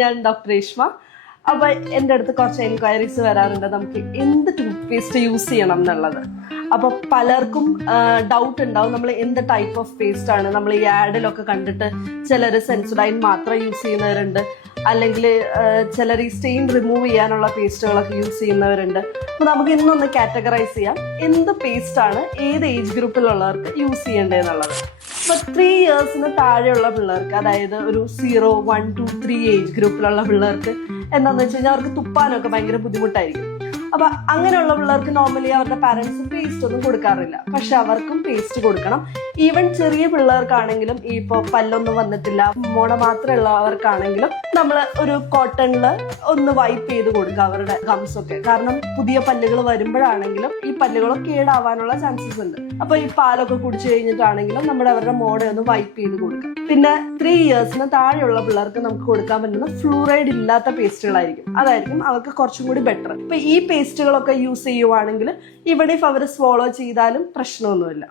ഞാൻ ഡോക്ടർ രേഷ്മ. അപ്പൊ എൻ്റെ അടുത്ത് കുറച്ച് എൻക്വയറീസ് വരാറുണ്ട് നമുക്ക് എന്ത് ടൂത്ത് പേസ്റ്റ് യൂസ് ചെയ്യണം എന്നുള്ളത്. അപ്പൊ പലർക്കും ഡൗട്ട് ഉണ്ടാവും നമ്മൾ എന്ത് ടൈപ്പ് ഓഫ് പേസ്റ്റ് ആണ്. നമ്മൾ ഈ ആഡിലൊക്കെ കണ്ടിട്ട് ചിലർ സെൻസോഡൈൻ മാത്രം യൂസ് ചെയ്യുന്നവരുണ്ട്, അല്ലെങ്കിൽ ചിലർ ഈ സ്റ്റെയിൻ റിമൂവ് ചെയ്യാനുള്ള പേസ്റ്റുകളൊക്കെ യൂസ് ചെയ്യുന്നവരുണ്ട്. അപ്പൊ നമുക്ക് ഇന്നൊന്ന് കാറ്റഗറൈസ് ചെയ്യാം എന്ത് പേസ്റ്റ് ആണ് ഏത് ഏജ് ഗ്രൂപ്പിലുള്ളവർക്ക് യൂസ് ചെയ്യേണ്ടതെന്നുള്ളത്. ഇപ്പൊ 3 ഇയേഴ്സിന് താഴെയുള്ള പിള്ളേർക്ക്, അതായത് ഒരു 0, 1, 2, 3 ഏജ് ഗ്രൂപ്പിലുള്ള പിള്ളേർക്ക് എന്താണെന്ന് വെച്ച് കഴിഞ്ഞാൽ അവർക്ക് തുപ്പാനൊക്കെ ഭയങ്കര ബുദ്ധിമുട്ടായിരിക്കും. അപ്പൊ അങ്ങനെയുള്ള പിള്ളേർക്ക് നോർമലി അവരുടെ പാരന്റ്സ് പേസ്റ്റ് ഒന്നും കൊടുക്കാറില്ല, പക്ഷെ അവർക്കും പേസ്റ്റ് കൊടുക്കണം. ഈവൻ ചെറിയ പിള്ളേർക്കാണെങ്കിലും ഇപ്പോൾ പല്ലൊന്നും വന്നിട്ടില്ല, മോണ മാത്രമുള്ളവർക്കാണെങ്കിലും നമ്മൾ ഒരു കോട്ടണിൽ ഒന്ന് വൈപ്പ് ചെയ്ത് കൊടുക്കുക അവരുടെ ഗംസ് ഒക്കെ. കാരണം പുതിയ പല്ലുകൾ വരുമ്പോഴാണെങ്കിലും ഈ പല്ലുകളൊക്കെ കേടാവാനുള്ള ചാൻസസ് ഉണ്ട്. അപ്പൊ ഈ പാലൊക്കെ കുടിച്ചു കഴിഞ്ഞിട്ടാണെങ്കിലും നമ്മുടെ അവരുടെ മോണ ഒന്ന് വൈപ്പ് ചെയ്ത് കൊടുക്കുക. പിന്നെ 3 ഇയേഴ്സിന് താഴെയുള്ള പിള്ളേർക്ക് നമുക്ക് കൊടുക്കാൻ പറ്റുന്ന ഫ്ലൂറൈഡ് ഇല്ലാത്ത പേസ്റ്റുകളായിരിക്കും, അതായിരിക്കും അവർക്ക് കുറച്ചും കൂടി ബെറ്റർ. ഇപ്പൊ ഈ പേസ്റ്റുകളൊക്കെ യൂസ് ചെയ്യുവാണെങ്കിൽ ഇവിടെ അവർ സ്വോളോ ചെയ്താലും പ്രശ്നമൊന്നുമില്ല.